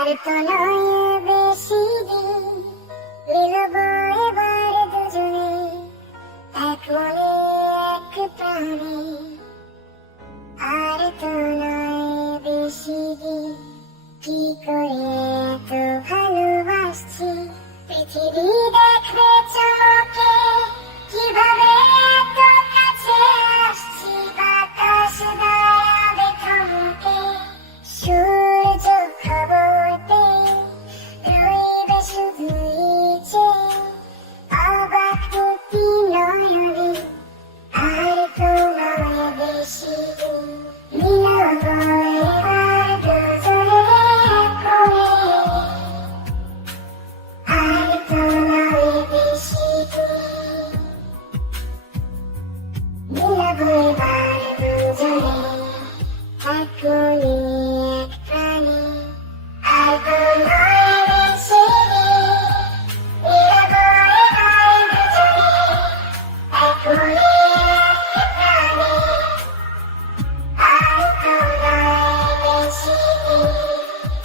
আর তো বেশি দিন। মিলব এবার দুজনে, এক মনে, এক প্রাণে। আর তো বেশি দিন, কি করে এত ভালোবাসছি? পৃথিবী দেখবে চোখে, কীভাবে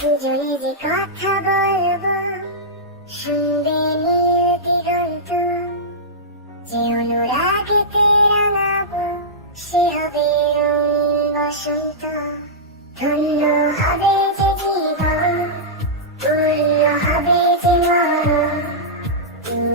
জোরে যে কথা বলব শুনবে নীল দিগন্ত যে অনুরাগেতে রাঙাবো, সে হবে রঙিন বসন্ত। ধন্য হবে যে জীবন পূর্ণ হবে যে মন তুমি